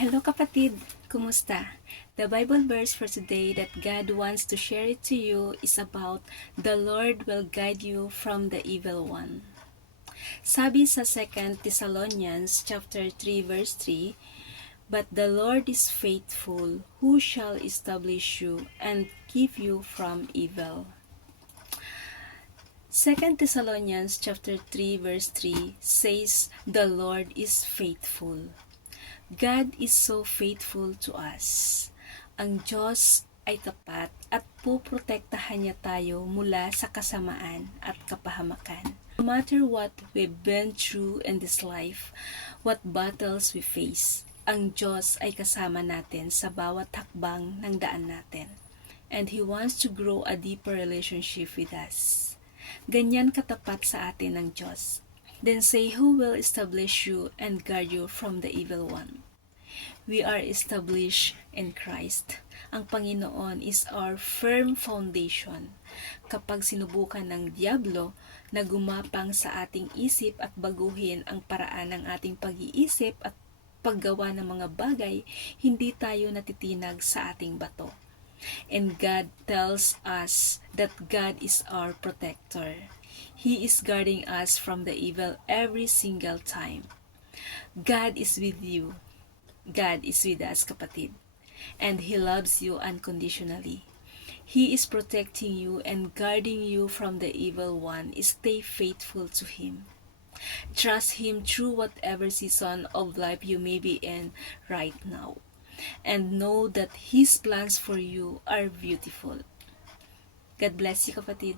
Hello kapatid! Kumusta? The Bible verse for today that God wants to share it to you is about the Lord will guide you from the evil one. Sabi sa 2 Thessalonians chapter 3 verse 3, "But the Lord is faithful, who shall establish you and keep you from evil." 2 Thessalonians chapter 3 verse 3 says, "The Lord is faithful." God is so faithful to us. Ang Diyos ay tapat at puprotektahan niya tayo mula sa kasamaan at kapahamakan. No matter what we've been through in this life, what battles we face, ang Diyos ay kasama natin sa bawat hakbang ng daan natin. And He wants to grow a deeper relationship with us. Ganyan katapat sa atin ng Diyos. Then say, "Who will establish you and guard you from the evil one?" We are established in Christ. Ang Panginoon is our firm foundation. Kapag sinubukan ng Diablo na gumapang sa ating isip at baguhin ang paraan ng ating pag-iisip at paggawa ng mga bagay, hindi tayo natitinag sa ating bato. And God tells us that God is our protector. He is guarding us from the evil every single time. God is with you. God is with us, kapatid. And He loves you unconditionally. He is protecting you and guarding you from the evil one. Stay faithful to Him. Trust Him through whatever season of life you may be in right now. And know that His plans for you are beautiful. God bless you, kapatid.